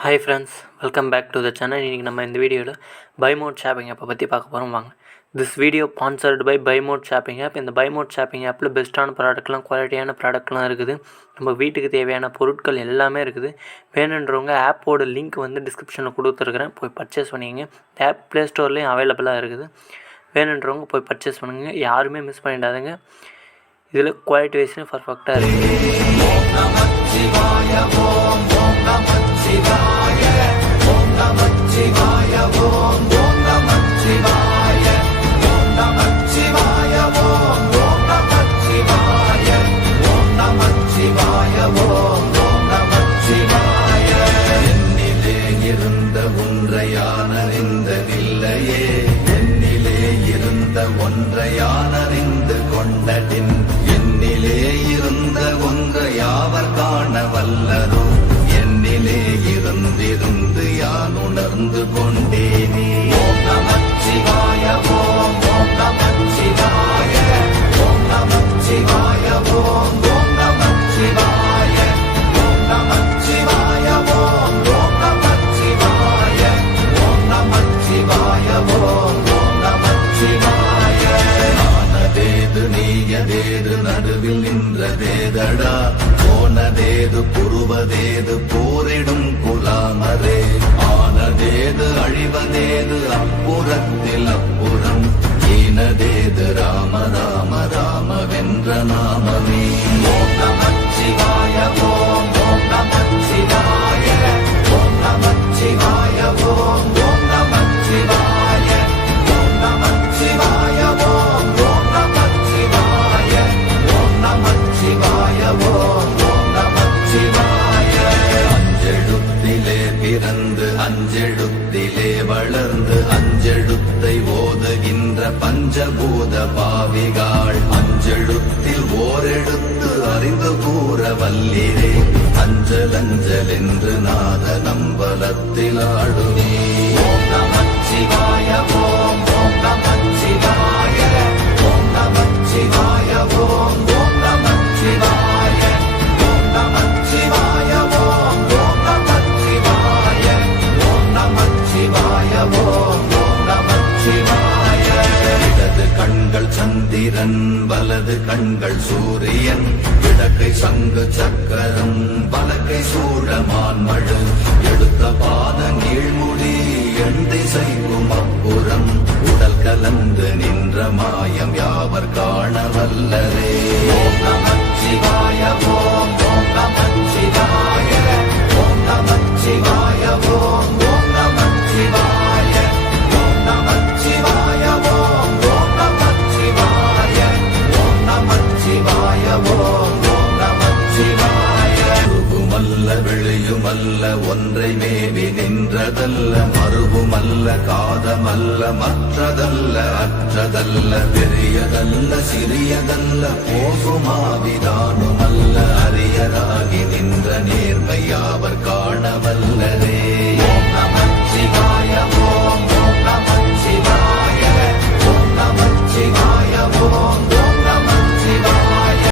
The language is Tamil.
Hi friends, welcome back to the channel. இன்றைக்கி நம்ம இந்த வீடியோவில் பைமோட் ஷாப்பிங் ஆப்பை பற்றி பார்க்க போகிறோம். வாங்க. This video sponsored by Buymote shopping app. இந்த பைமோட் ஷாப்பிங் ஆப்பில் பெஸ்ட்டான ப்ராடக்ட்லாம், குவாலிட்டியான ப்ராடக்ட்லாம் இருக்குது. நம்ம வீட்டுக்கு தேவையான பொருட்கள் எல்லாமே இருக்குது. வேணுன்றவங்க ஆப்போட லிங்க் டிஸ்கிரிப்ஷனில் கொடுத்துருக்குறேன், போய் பர்ச்சேஸ் பண்ணிக்கங்க. ஆப் ப்ளே ஸ்டோர்லேயும் அவைலபிளாக இருக்குது. வேணுன்றவங்க போய் பர்ச்சேஸ் பண்ணுங்க, யாருமே மிஸ் பண்ணிடாதுங்க. இதில் குவாலிட்டி வைஸ்லையும் பர்ஃபெக்டாக இருக்குது. ஒன்றையானறிந்து கொண்டதின் என்னிலே இருந்த ஒன்றையாவர் காண வல்லதோ, என்னிலே இருந்திருந்து யான் உணர்ந்து கொண்டேனே. ஓம் நமச்சிவாய ஓம், ஓம் நமச்சிவாய ஓம், நமச்சிவாய ஓம், ஓம் நமச்சிவாய ஓம், நமச்சிவாய ஓம், ஓம் நமச்சிவாய ஓம், நமச்சிவாய ஓம், ஓம் நமச்சிவாய. ஆனதேது நீயதேது நடுவில் நின்றதேதடா, போனதேது புருவதேது போரிடும் குலாமரே. ஆனதேது அழிவதேது அப்புறத்தில் அப்புறம், ஈனதேது ராம ராம ராம வென்ற நாமமே. ஓம் நமச்சிவாய ஓம், ஓம் நமச்சிவாய ஓம், நமச்சிவாய ஓம், ஓம் நமச்சிவாய ஓம், நமச்சிவாய ஓம், ஓம் நமச்சிவாய ஓம், நமச்சிவாய ஓம், ஓம் நமச்சிவாய. அஞ்செழுத்திலே பிறந்து அஞ்செழுத்திலே வளர்ந்து அஞ்செழுத்தை ஓதுகின்ற பஞ்சபூத பாவிகாள், அஞ்செழுத்தில் ஓரெழுத்து அறிந்து கூற வல்லிரே. அஞ்சல் அஞ்சல் என்று நாத நம்பலத்தில் ஆடுவே. ஓம் நமச்சிவாய ஓம், ஓம் நமச்சிவாய ஓம், நமச்சிவாய ஓம், ஓம் நமச்சிவாய ஓம், நமச்சிவாய ஓம், ஓம் நமச்சிவாய ஓம், நமச்சிவாய ஓம், ஓம் நமச்சிவாய. இடது கண்கள் சந்திரன், வலது கண்கள் சூரியன், இடக்கை சங்கு சக்கரம், வலக்கை சூழமான் மழு, எடுத்த பாத நீழ்முடி எண் திசைக்கும் அப்புறம், உடல் கலந்து நின்ற மாயம் யாவர் காண வல்லரே. ஓம் நமச்சிவாய ஓம், ஓம் நமச்சிவாய ஓம், நமச்சிவாய ஓம், ஓம் நமச்சிவாய ஓம், நமச்சிவாய ஓம், ஓம் நமச்சிவாய ஓம், நமச்சிவாய ஓம், ஓம் நமச்சிவாய. உருவுமல்ல வெளியுமல்ல ஒன்றை மேவி நின்றதல்ல, மறுவுமல்ல காதமல்ல மற்றதல்ல அற்றதல்ல, பெரியதல்ல சிறியதல்ல போகுமாவிதானுமல்ல, அரியராகி நின்ற நேர்மையாவர் காண